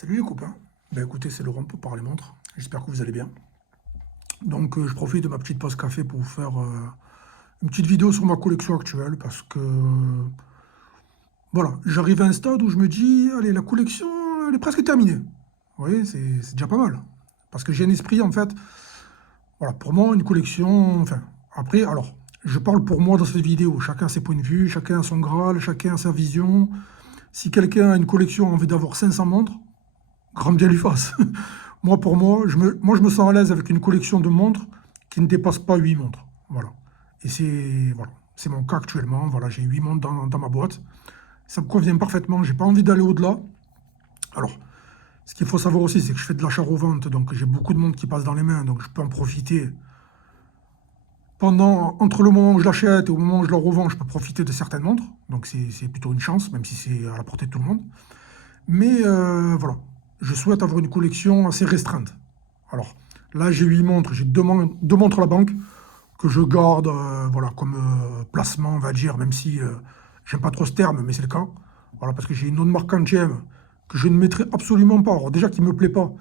Salut les copains. Ben écoutez, c'est Laurent pour parler montre. J'espère que vous allez bien. Donc je profite de ma petite pause café pour vous faire une petite vidéo sur ma collection actuelle parce que voilà, j'arrive à un stade où je me dis, allez, la collection, elle est presque terminée. Vous voyez, c'est déjà pas mal. Parce que j'ai un esprit en fait, voilà, pour moi, une collection, enfin, après, alors, je parle pour moi dans cette vidéo. Chacun a ses points de vue, chacun a son Graal, chacun a sa vision. Si quelqu'un a une collection, a envie d'avoir 500 montres, grand bien lui fasse. Moi, pour moi, je me sens à l'aise avec une collection de montres qui ne dépasse pas 8 montres. Voilà. Et c'est mon cas actuellement. Voilà, j'ai 8 montres dans ma boîte. Ça me convient parfaitement. J'ai pas envie d'aller au-delà. Alors, ce qu'il faut savoir aussi, c'est que je fais de l'achat-revente. Donc, j'ai beaucoup de montres qui passent dans les mains. Donc, je peux en profiter. Entre le moment où je l'achète et au moment où je la revends, je peux profiter de certaines montres. Donc, c'est plutôt une chance, même si c'est à la portée de tout le monde. Mais voilà, je souhaite avoir une collection assez restreinte. Alors, là, j'ai 8 montres, j'ai deux montres à la banque que je garde voilà, comme placement, on va dire, même si j'aime pas trop ce terme, mais c'est le cas. Voilà, parce que j'ai une autre marque Antiem que je ne mettrai absolument pas. Alors, déjà, qui ne me plaît pas,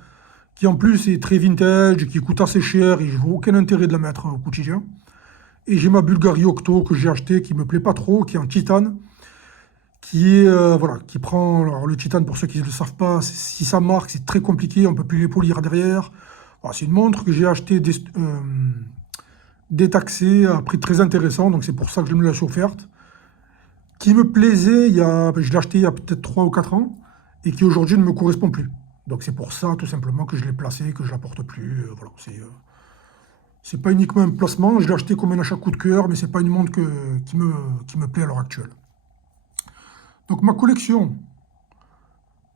qui en plus est très vintage, qui coûte assez cher et je vois aucun intérêt de la mettre au quotidien. Et j'ai ma Bulgari Octo que j'ai acheté qui me plaît pas trop, qui est en titane qui est voilà, qui prend alors le titane pour ceux qui ne le savent pas, si ça marque, c'est très compliqué, on peut plus les polir derrière. Voilà, c'est une montre que j'ai achetée détaxée à prix très intéressant, donc c'est pour ça que je me l'ai offerte. Qui me plaisait, je l'ai acheté il y a peut-être 3 ou 4 ans, et qui aujourd'hui ne me correspond plus. Donc c'est pour ça tout simplement que je l'ai placée, que je ne la porte plus. Voilà, c'est pas uniquement un placement, je l'ai acheté comme un achat coup de cœur, mais c'est pas une montre qui me plaît à l'heure actuelle. Donc ma collection,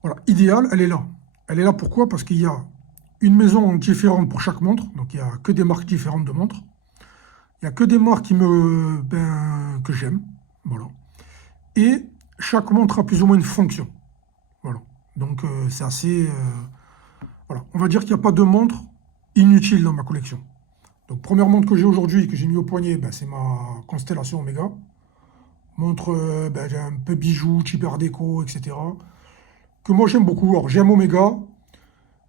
voilà, idéale, elle est là. Elle est là pourquoi? Parce qu'il y a une maison différente pour chaque montre, donc il n'y a que des marques différentes de montres. Il n'y a que des marques que j'aime, voilà. Et chaque montre a plus ou moins une fonction, voilà. Donc c'est assez, voilà. On va dire qu'il n'y a pas de montre inutile dans ma collection. Donc première montre que j'ai aujourd'hui, que j'ai mis au poignet, c'est ma Constellation Omega. Montre un peu bijou, type art déco, etc. Que moi j'aime beaucoup. Alors j'aime Omega.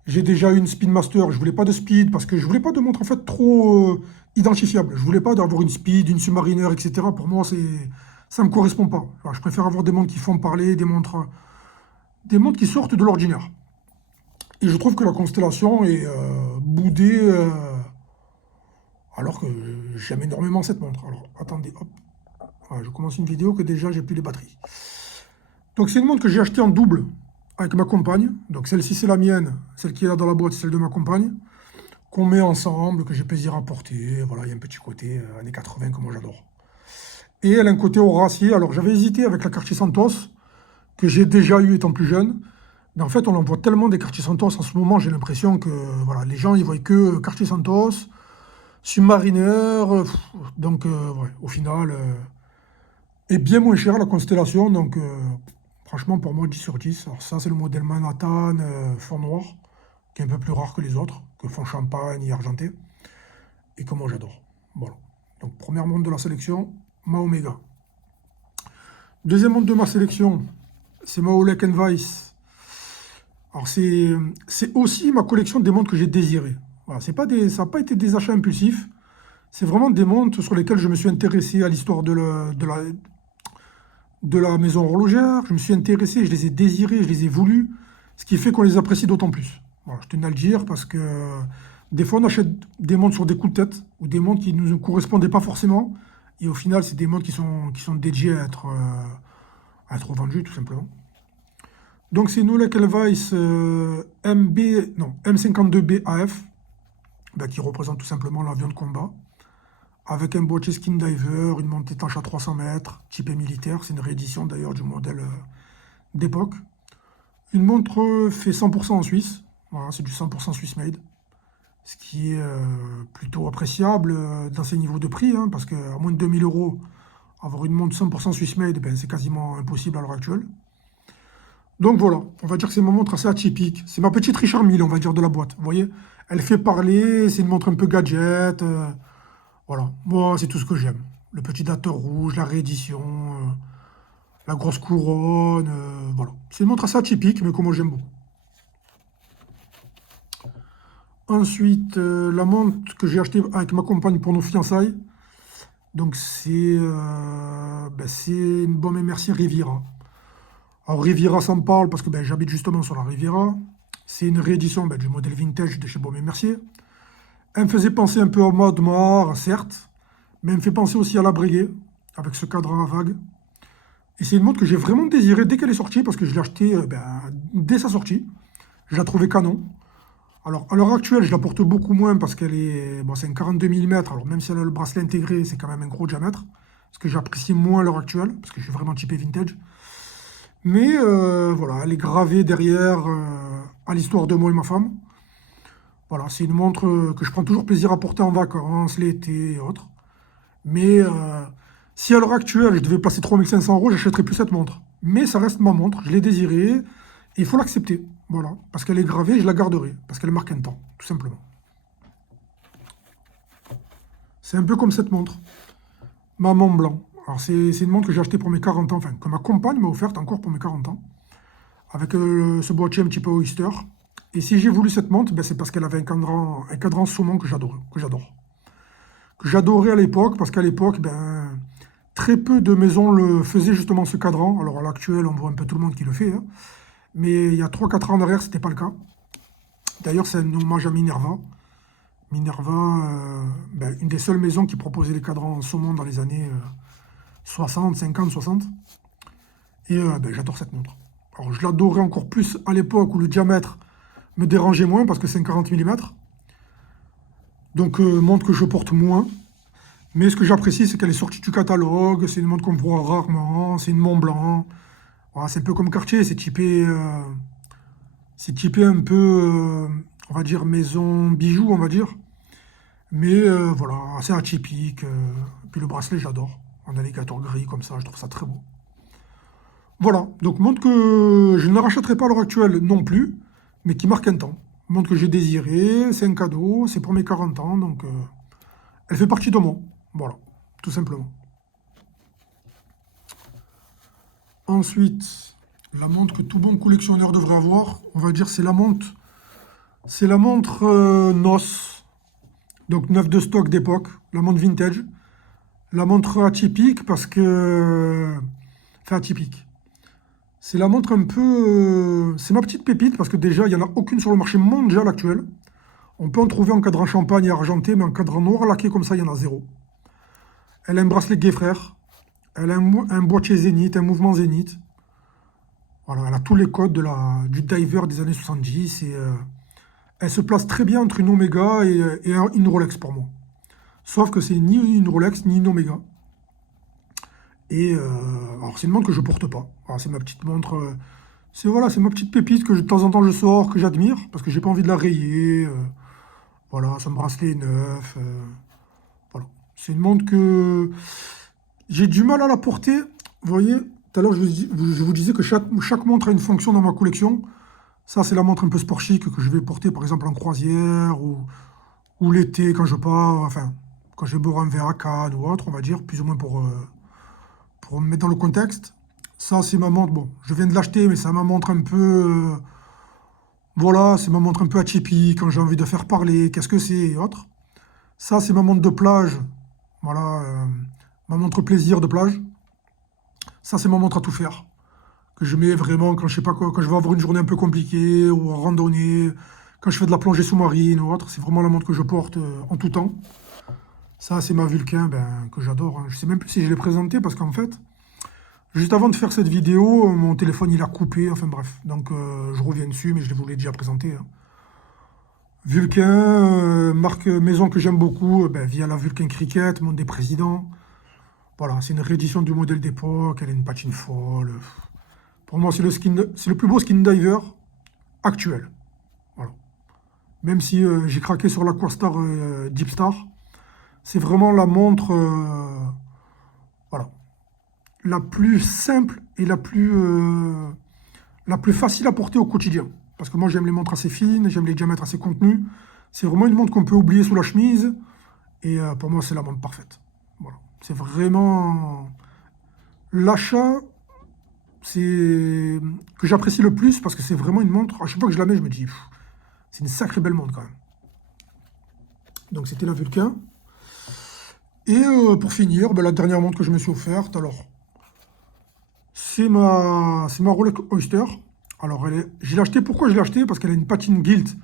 J'ai déjà une Speedmaster, je voulais pas de Speed parce que je voulais pas de montre en fait trop identifiable. Je voulais pas d'avoir une Speed, une Submariner, etc. Pour moi, ça me correspond pas. Alors, je préfère avoir des montres qui font parler, des montres qui sortent de l'ordinaire. Et je trouve que la Constellation est boudée, alors que j'aime énormément cette montre. Alors attendez, hop, voilà, je commence une vidéo que déjà j'ai plus les batteries. Donc c'est une montre que j'ai achetée en double avec ma compagne. Donc celle-ci c'est la mienne, celle qui est là dans la boîte c'est celle de ma compagne. Qu'on met ensemble, que j'ai plaisir à porter. Voilà, il y a un petit côté années 80 que moi j'adore. Et elle a un côté Horacier. Alors j'avais hésité avec la Cartier Santos, que j'ai déjà eu étant plus jeune. Mais en fait, on en voit tellement des Cartier Santos en ce moment, j'ai l'impression que voilà, les gens ils voient que Cartier Santos, Submariner. Donc ouais, au final, est bien moins cher la Constellation. Donc franchement, pour moi, 10 sur 10. Alors ça, c'est le modèle Manhattan fond noir, qui est un peu plus rare que les autres, que fond champagne et argenté. Et que moi j'adore. Voilà. Donc première montre de la sélection, ma Omega. Deuxième montre de ma sélection, c'est ma Rolex Weiss. Alors c'est aussi ma collection des montres que j'ai désirées. Voilà, ça n'a pas été des achats impulsifs. C'est vraiment des montres sur lesquelles je me suis intéressé à l'histoire de la maison horlogère. Je me suis intéressé, je les ai désirées, je les ai voulues. Ce qui fait qu'on les apprécie d'autant plus. Voilà, je tenais à le dire parce que des fois on achète des montres sur des coups de tête ou des montres qui ne nous correspondaient pas forcément. Et au final, c'est des montres qui sont dédiées à être vendues tout simplement. Donc c'est une Rolex Weiss non, M52B AF, qui représente tout simplement l'avion de combat, avec un boîtier Skin Diver, une montre étanche à 300 mètres, typée militaire. C'est une réédition d'ailleurs du modèle d'époque. Une montre fait 100% en Suisse. Voilà, c'est du 100% Swiss made. Ce qui est plutôt appréciable dans ces niveaux de prix, hein, parce qu'à moins de 2000 euros, avoir une montre 100% Swiss made, c'est quasiment impossible à l'heure actuelle. Donc voilà, on va dire que c'est ma montre assez atypique. C'est ma petite Richard Mille, on va dire, de la boîte. Vous voyez, elle fait parler, c'est une montre un peu gadget. Voilà, moi, c'est tout ce que j'aime. Le petit dateur rouge, la réédition, la grosse couronne, voilà. C'est une montre assez atypique, mais que moi j'aime beaucoup. Ensuite, la montre que j'ai achetée avec ma compagne pour nos fiançailles. Donc c'est une bonne et merci Riviera. Alors Riviera, ça me parle parce que j'habite justement sur la Riviera. C'est une réédition du modèle vintage de chez Baume et Mercier. Elle me faisait penser un peu au mode noir, certes, mais elle me fait penser aussi à la Breguet, avec ce cadran à vague. Et c'est une montre que j'ai vraiment désirée dès qu'elle est sortie, parce que je l'ai achetée dès sa sortie. Je la trouvais canon. Alors, à l'heure actuelle, je la porte beaucoup moins parce qu'elle est. Bon, c'est un 42 mm. Alors, même si elle a le bracelet intégré, c'est quand même un gros diamètre. Ce que j'apprécie moins à l'heure actuelle, parce que je suis vraiment typé vintage. Mais voilà, elle est gravée derrière à l'histoire de moi et ma femme. Voilà, c'est une montre que je prends toujours plaisir à porter en vacances, l'été et autres. Mais si à l'heure actuelle, je devais passer 3 500 euros, j'achèterais plus cette montre. Mais ça reste ma montre, je l'ai désirée, et il faut l'accepter. Voilà, parce qu'elle est gravée, je la garderai, parce qu'elle marque un temps, tout simplement. C'est un peu comme cette montre, ma Mont Blanc. Alors c'est une montre que j'ai achetée pour mes 40 ans, enfin que ma compagne m'a offerte encore pour mes 40 ans, avec ce boîtier un petit peu Oyster. Et si j'ai voulu cette montre, c'est parce qu'elle avait un cadran saumon que j'adore, que j'adorais à l'époque, parce qu'à l'époque, très peu de maisons le faisaient justement ce cadran. Alors à l'actuel, on voit un peu tout le monde qui le fait, hein. Mais il y a 3 4 ans en arrière, c'était pas le cas. D'ailleurs, c'est un hommage à Minerva. Minerva, une des seules maisons qui proposait les cadrans en saumon dans les années 60, 50, 60. Et j'adore cette montre. Alors je l'adorais encore plus à l'époque où le diamètre me dérangeait moins parce que c'est un 40 mm. Donc montre que je porte moins. Mais ce que j'apprécie, c'est qu'elle est sortie du catalogue. C'est une montre qu'on voit rarement. C'est une Mont Blanc. Voilà, c'est un peu comme Cartier. C'est typé un peu, on va dire, maison bijou, on va dire. Mais voilà, assez atypique. Puis le bracelet, j'adore. En alligator gris, comme ça, je trouve ça très beau. Voilà, donc montre que je ne rachèterai pas à l'heure actuelle non plus, mais qui marque un temps. Montre que j'ai désiré, c'est un cadeau, c'est pour mes 40 ans, donc elle fait partie de moi. Voilà, tout simplement. Ensuite, la montre que tout bon collectionneur devrait avoir, on va dire, c'est la montre NOS, donc neuf de stock d'époque, la montre vintage. La montre atypique parce que. Enfin, atypique. C'est la montre un peu. C'est ma petite pépite parce que déjà, il n'y en a aucune sur le marché mondial actuel. On peut en trouver en cadran champagne et argenté, mais en cadran noir laqué comme ça, il y en a zéro. Elle a un bracelet Gay Frère. Elle a un boîtier Zénith, un mouvement Zénith. Voilà, elle a tous les codes du diver des années 70 et elle se place très bien entre une Omega et une Rolex pour moi. Sauf que c'est ni une Rolex ni une Omega. Et alors c'est une montre que je porte pas. Voilà, c'est ma petite montre. C'est ma petite pépite que de temps en temps je sors, que j'admire, parce que j'ai pas envie de la rayer. Voilà, son bracelet est neuf. Voilà. C'est une montre que j'ai du mal à la porter. Vous voyez, tout à l'heure je vous disais que chaque montre a une fonction dans ma collection. Ça, c'est la montre un peu sport chic que je vais porter par exemple en croisière ou l'été quand je pars, enfin, quand je vais boire un verre à Cannes ou autre, on va dire, plus ou moins pour me mettre dans le contexte. Ça, c'est ma montre. Bon, je viens de l'acheter, mais ça ma montre un peu. Voilà, c'est ma montre un peu atypique quand j'ai envie de faire parler, qu'est-ce que c'est et autres. Ça, c'est ma montre de plage. Voilà, ma montre plaisir de plage. Ça, c'est ma montre à tout faire. Que je mets vraiment quand je sais pas quoi, quand je vais avoir une journée un peu compliquée ou en randonnée, quand je fais de la plongée sous-marine ou autre. C'est vraiment la montre que je porte en tout temps. Ça, c'est ma Vulcain que j'adore, hein. Je sais même plus si je l'ai présenté parce qu'en fait, juste avant de faire cette vidéo, mon téléphone il a coupé, enfin bref. Donc je reviens dessus, mais je vous l'ai déjà présenté, hein. Vulcain, marque maison que j'aime beaucoup, via la Vulcain Cricket, monde des présidents. Voilà, c'est une réédition du modèle d'époque, elle a une patine folle. Pour moi, c'est le plus beau skin diver actuel. Voilà. Même si j'ai craqué sur l'Aquastar Deep Star, c'est vraiment la montre, voilà, la plus simple et la plus facile à porter au quotidien. Parce que moi, j'aime les montres assez fines, j'aime les diamètres assez contenus. C'est vraiment une montre qu'on peut oublier sous la chemise. Et pour moi, c'est la montre parfaite. Voilà. C'est vraiment l'achat, c'est que j'apprécie le plus parce que c'est vraiment une montre. À chaque fois que je la mets, je me dis, c'est une sacrée belle montre quand même. Donc c'était la Vulcain. Et pour finir, ben, la dernière montre que je me suis offerte, alors, c'est ma Rolex Oyster. Alors, je l'ai achetée, pourquoi je l'ai achetée? Parce qu'elle a une patine gilt.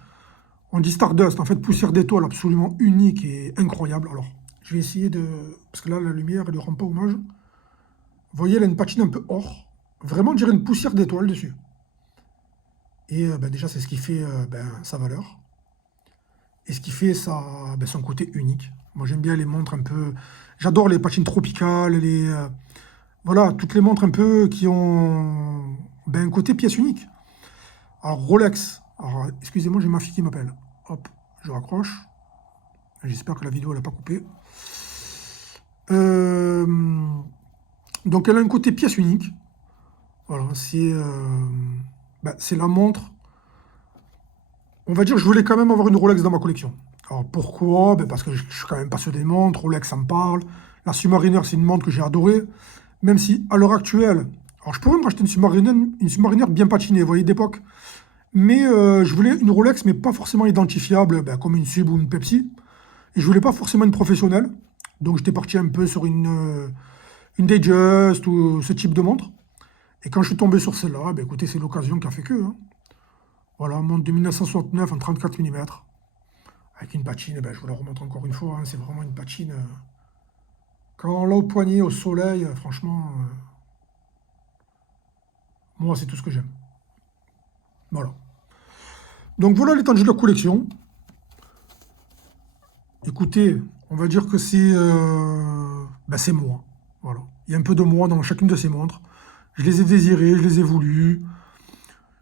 On dit Stardust, en fait, poussière d'étoile absolument unique et incroyable. Alors, je vais essayer de... Parce que là, la lumière, elle ne rend pas hommage. Vous voyez, elle a une patine un peu or. Vraiment, on dirait une poussière d'étoile dessus. Et ben, déjà, c'est ce qui fait ben, sa valeur. Et ce qui fait ben, son côté unique. Moi, j'aime bien les montres un peu... J'adore les patines tropicales, voilà, toutes les montres un peu qui ont ben, un côté pièce unique. Alors, Rolex. Alors, excusez-moi, j'ai ma fille qui m'appelle. Hop, je raccroche. J'espère que la vidéo n'a pas coupé. Euh, donc, elle a un côté pièce unique. Voilà, ben, c'est la montre. On va dire que je voulais quand même avoir une Rolex dans ma collection. Alors, pourquoi? Ben, parce que je suis quand même passionné des montres. Rolex, ça me parle. La Submariner, c'est une montre que j'ai adorée. Même si, à l'heure actuelle... Alors, je pourrais me racheter une Submariner bien patinée, vous voyez, d'époque. Mais je voulais une Rolex, mais pas forcément identifiable, ben, comme une Sub ou une Pepsi. Et je voulais pas forcément une professionnelle. Donc j'étais parti un peu sur une Datejust ou ce type de montre. Et quand je suis tombé sur celle-là, ben, écoutez, c'est l'occasion qui a fait que. Hein. Voilà, montre de 1969 en 34 mm. Avec une patine, eh ben, je vous la remontre encore une fois. Hein, c'est vraiment une patine. Quand on l'a au poignet, au soleil, franchement, moi, c'est tout ce que j'aime. Voilà. Donc voilà l'étendue de la collection. Écoutez, on va dire que ben, c'est moi. Voilà. Il y a un peu de moi dans chacune de ces montres. Je les ai désirées, je les ai voulues.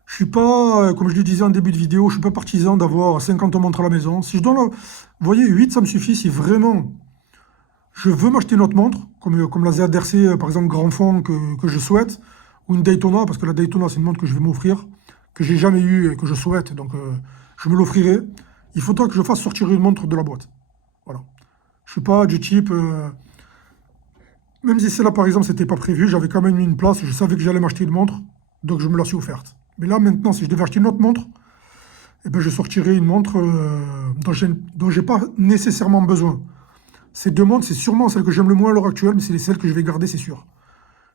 Je suis pas, comme je le disais en début de vidéo, je suis pas partisan d'avoir 50 montres à la maison. Si je donne, vous voyez, 8, ça me suffit. Si vraiment je veux m'acheter une autre montre, comme la ZRC, par exemple, Grand Fond, que je souhaite, ou une Daytona, parce que la Daytona, c'est une montre que je vais m'offrir, que j'ai jamais eue et que je souhaite, donc je me l'offrirai. Il faudra que je fasse sortir une montre de la boîte. Voilà. Je suis pas du type... même si celle-là, par exemple, c'était pas prévu, j'avais quand même mis une place, je savais que j'allais m'acheter une montre, donc je me la suis offerte. Mais là, maintenant, si je devais acheter une autre montre, eh ben, je sortirais une montre dont j'ai pas nécessairement besoin. Ces deux montres, c'est sûrement celle que j'aime le moins à l'heure actuelle, mais c'est celle que je vais garder, c'est sûr.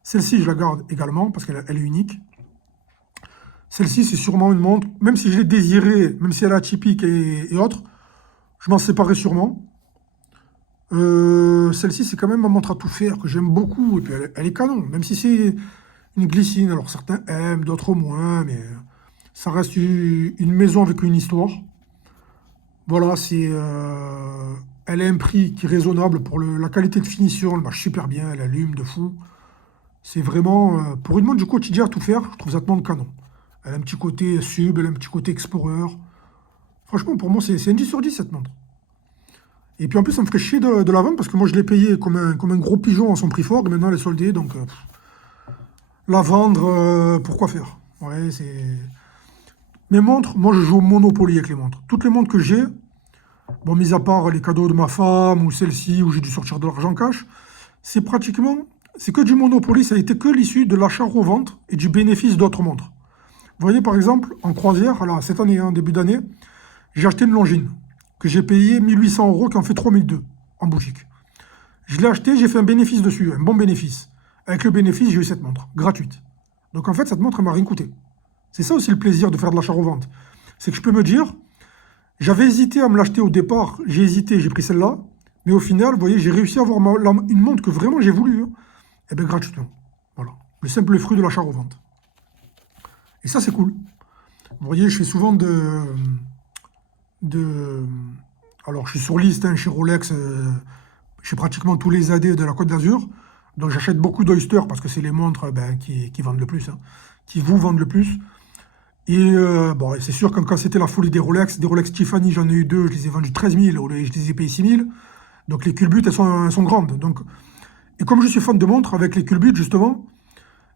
Celle-ci, je la garde également, parce qu'elle est unique. Celle-ci, c'est sûrement une montre, même si je l'ai désirée, même si elle est atypique et autres, je m'en séparerai sûrement. Celle-ci, c'est quand même ma montre à tout faire, que j'aime beaucoup, et puis elle est canon, même si c'est une glycine, alors certains aiment, d'autres moins, mais ça reste une maison avec une histoire. Voilà, elle a un prix qui est raisonnable pour la qualité de finition, elle marche super bien, elle allume de fou. C'est vraiment, pour une montre du quotidien à tout faire, je trouve cette montre canon. Elle a un petit côté sub, elle a un petit côté explorer. Franchement, pour moi, c'est un 10 sur 10 cette montre. Et puis en plus, ça me ferait chier de la vendre parce que moi, je l'ai payé comme un gros pigeon à son prix fort et maintenant, elle est soldée. Donc, la vendre, pourquoi faire? Ouais, c'est... Mes montres, moi, je joue au Monopoly avec les montres. Toutes les montres que j'ai, bon, mis à part les cadeaux de ma femme ou celle-ci où j'ai dû sortir de l'argent cash, c'est pratiquement, c'est que du Monopoly, ça a été que l'issue de l'achat-revente et du bénéfice d'autres montres. Vous voyez, par exemple, en croisière, alors, cette année, en début d'année, j'ai acheté une Longines que j'ai payé 1800 euros, qui en fait 3002 en boutique. Je l'ai acheté, j'ai fait un bénéfice dessus, un bon bénéfice. Avec le bénéfice, j'ai eu cette montre, gratuite. Donc en fait, cette montre, elle m'a rien coûté. C'est ça aussi le plaisir de faire de l'achat-revente. C'est que je peux me dire, j'avais hésité à me l'acheter au départ, j'ai hésité, j'ai pris celle-là, mais au final, vous voyez, j'ai réussi à avoir une montre que vraiment j'ai voulu, hein, et bien gratuitement. Voilà. Le simple fruit de l'achat-revente. Et ça, c'est cool. Vous voyez, je fais souvent alors, je suis sur liste hein, chez Rolex, chez pratiquement tous les AD de la Côte d'Azur. Donc, j'achète beaucoup d'Oyster parce que c'est les montres ben, qui vendent le plus, hein, qui vous vendent le plus. Et bon, c'est sûr, quand c'était la folie des Rolex Tiffany, j'en ai eu deux, je les ai vendus 13 000, je les ai payés 6 000. Donc, les culbutes, elles sont grandes. Donc, et comme je suis fan de montres, avec les culbutes, justement,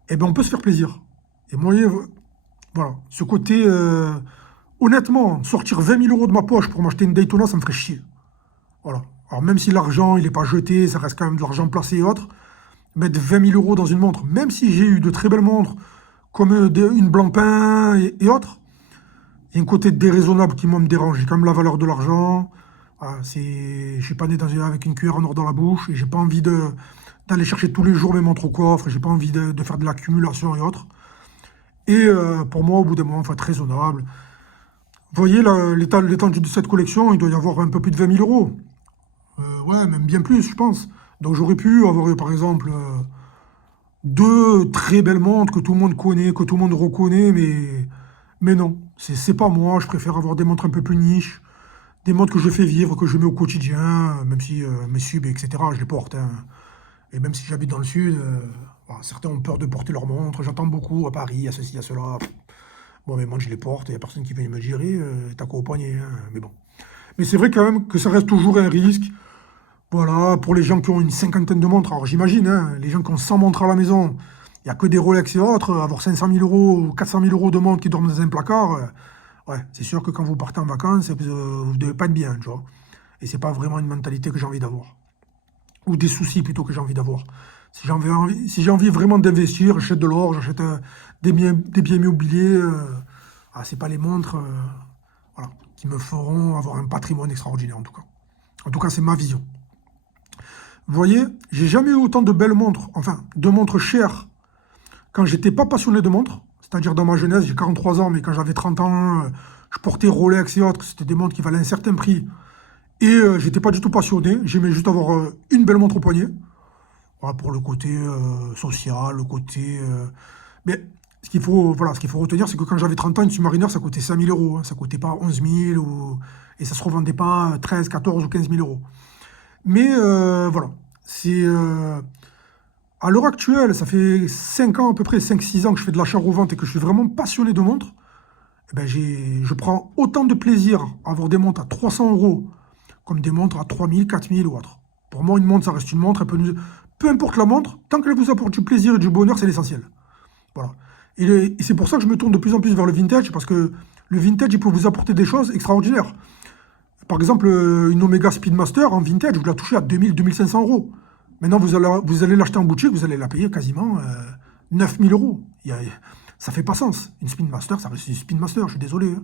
eh ben, on peut se faire plaisir. Et moi, voilà, ce côté... honnêtement, sortir 20 000 euros de ma poche pour m'acheter une Daytona, ça me ferait chier. Voilà. Alors même si l'argent, il n'est pas jeté, ça reste quand même de l'argent placé et autres, mettre 20 000 euros dans une montre, même si j'ai eu de très belles montres, comme une Blancpain et autres, il y a un côté déraisonnable qui moi me dérange. J'ai quand même la valeur de l'argent. Voilà, je suis pas né avec une cuillère en or dans la bouche, et j'ai pas envie d'aller chercher tous les jours mes montres au coffre, et j'ai pas envie de faire de l'accumulation et autres. Et pour moi, au bout d'un moment, il faut être raisonnable. Vous voyez, l'étendue de cette collection, il doit y avoir un peu plus de 20 000 euros. Ouais, même bien plus, je pense. Donc j'aurais pu avoir, par exemple, deux très belles montres que tout le monde connaît, que tout le monde reconnaît, mais non, c'est pas moi. Je préfère avoir des montres un peu plus niches, des montres que je fais vivre, que je mets au quotidien, même si mes subs, etc., je les porte, hein. Et même si j'habite dans le sud, voilà, certains ont peur de porter leurs montres. J'entends beaucoup à Paris, à ceci, à cela. Bon, mes montres, je les porte, il n'y a personne qui vient me dire, t'as quoi au poignet, hein. Mais bon. Mais c'est vrai quand même que ça reste toujours un risque. Voilà, pour les gens qui ont une cinquantaine de montres, alors j'imagine, hein, les gens qui ont 100 montres à la maison, il n'y a que des Rolex et autres, avoir 500 000 euros ou 400 000 euros de montres qui dorment dans un placard, ouais, c'est sûr que quand vous partez en vacances, vous ne devez pas être bien, tu vois. Et c'est pas vraiment une mentalité que j'ai envie d'avoir. Ou des soucis plutôt que j'ai envie d'avoir. Si j'ai envie vraiment d'investir, j'achète de l'or, j'achète des biens immobiliers, c'est pas les montres voilà, qui me feront avoir un patrimoine extraordinaire en tout cas. En tout cas, c'est ma vision. Vous voyez, j'ai jamais eu autant de belles montres, enfin, de montres chères, quand j'étais pas passionné de montres, c'est-à-dire dans ma jeunesse, j'ai 43 ans, mais quand j'avais 30 ans, je portais Rolex et autres, c'était des montres qui valaient un certain prix, et j'étais pas du tout passionné, j'aimais juste avoir une belle montre au poignet, voilà, pour le côté social, le côté... Mais ce qu'il faut retenir, c'est que quand j'avais 30 ans, une Submariner, ça coûtait 5 000 euros, hein, ça coûtait pas 11 000, et ça se revendait pas 13, 14 ou 15 000 euros. Mais voilà, c'est à l'heure actuelle, ça fait 5 ans à peu près, 5-6 ans que je fais de l'achat-revente et que je suis vraiment passionné de montres. Eh ben, je prends autant de plaisir à avoir des montres à 300 euros comme des montres à 3000, 4000 ou autre. Pour moi, une montre, ça reste une montre. Peu importe la montre, tant qu'elle vous apporte du plaisir et du bonheur, c'est l'essentiel. Voilà. Et c'est pour ça que je me tourne de plus en plus vers le vintage, parce que le vintage, il peut vous apporter des choses extraordinaires. Par exemple, une Omega Speedmaster en vintage, vous la touchez à 2000-2500 euros. Maintenant, vous allez l'acheter en boutique, vous allez la payer quasiment 9000 euros. Ça fait pas sens. Une Speedmaster, ça reste une Speedmaster, je suis désolé, hein.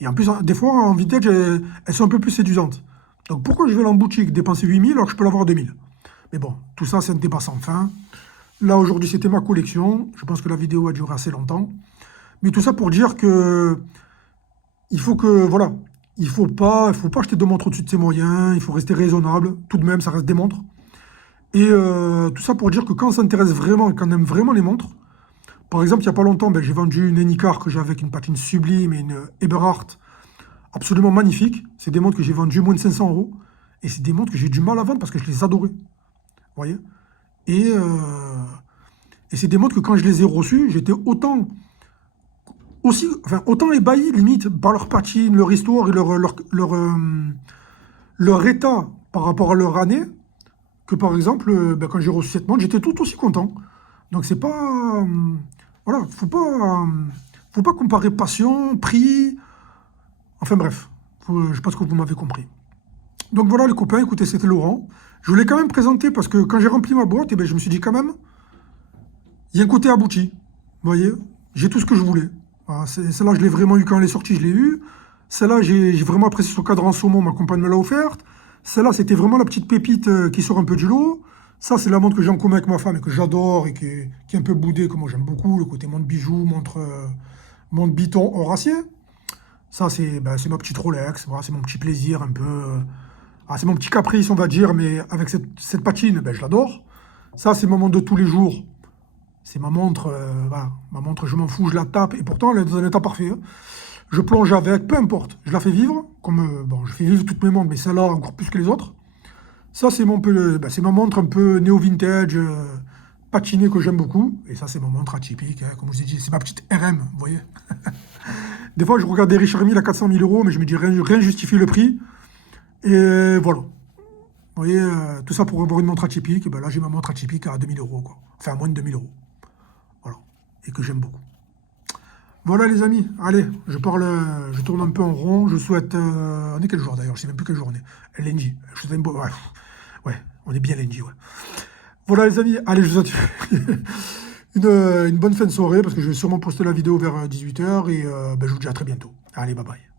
Et en plus, des fois, en vintage, elles sont un peu plus séduisantes. Donc pourquoi je vais aller en boutique dépenser 8000 alors que je peux l'avoir à 2000? Mais bon, tout ça, c'est un débat sans fin. Là, aujourd'hui, c'était ma collection. Je pense que la vidéo a duré assez longtemps. Mais tout ça pour dire que voilà, il faut pas acheter de montres au-dessus de ses moyens, il faut rester raisonnable. Tout de même, ça reste des montres. Et tout ça pour dire que quand on s'intéresse vraiment, quand on aime vraiment les montres, par exemple, il n'y a pas longtemps, j'ai vendu une Enicar que j'ai avec une patine sublime et une Eberhardt absolument magnifique. C'est des montres que j'ai vendues moins de 500 euros. Et c'est des montres que j'ai eu du mal à vendre parce que je les adorais. Vous voyez? Et, et c'est des montres que quand je les ai reçues, j'étais autant ébahi, limite, par leur patine, leur histoire et leur état par rapport à leur année, que par exemple, quand j'ai reçu cette montre, j'étais tout aussi content. Donc c'est pas... voilà, faut pas comparer passion, prix... Enfin bref, je pense que vous m'avez compris. Donc voilà les copains, écoutez, c'était Laurent. Je voulais quand même présenter parce que quand j'ai rempli ma boîte, je me suis dit quand même, il y a un côté abouti. Vous voyez, j'ai tout ce que je voulais. Voilà, celle-là, je l'ai vraiment eu quand elle est sortie, je l'ai eu. Celle-là, j'ai vraiment apprécié son cadran saumon, ma compagne me l'a offerte. Celle-là, c'était vraiment la petite pépite qui sort un peu du lot. Ça, c'est la montre que j'ai en commun avec ma femme et que j'adore et qui est un peu boudée, que moi j'aime beaucoup. Le côté montre bijoux, montre biton hors acier. Ça, c'est ma petite Rolex. Voilà, c'est mon petit plaisir un peu. C'est mon petit caprice, on va dire, mais avec cette patine, je l'adore. Ça, c'est ma montre de tous les jours. C'est ma montre, voilà. Ma montre, je m'en fous, je la tape. Et pourtant, elle est dans un état parfait, hein. Je plonge avec, peu importe. Je la fais vivre, comme je fais vivre toutes mes montres, mais celle-là encore plus que les autres. Ça, c'est ma montre un peu néo-vintage, patinée que j'aime beaucoup. Et ça, c'est ma montre atypique, hein, comme je vous ai dit, c'est ma petite RM, vous voyez. Des fois, je regarde des Richard Mille à 400 000 euros, mais je me dis rien justifie le prix. Et voilà. Vous voyez, tout ça pour avoir une montre atypique. Et là, j'ai ma montre atypique à 2000 euros, quoi. Enfin, à moins de 2000 euros. Voilà. Et que j'aime beaucoup. Voilà, les amis. Allez, je tourne un peu en rond. Je souhaite... on est quel jour, d'ailleurs? Je sais même plus quelle journée. Lundi. Je souhaite ouais, on est bien lundi, ouais. Voilà, les amis. Allez, je vous souhaite une bonne fin de soirée, parce que je vais sûrement poster la vidéo vers 18 h. Et je vous dis à très bientôt. Allez, bye bye.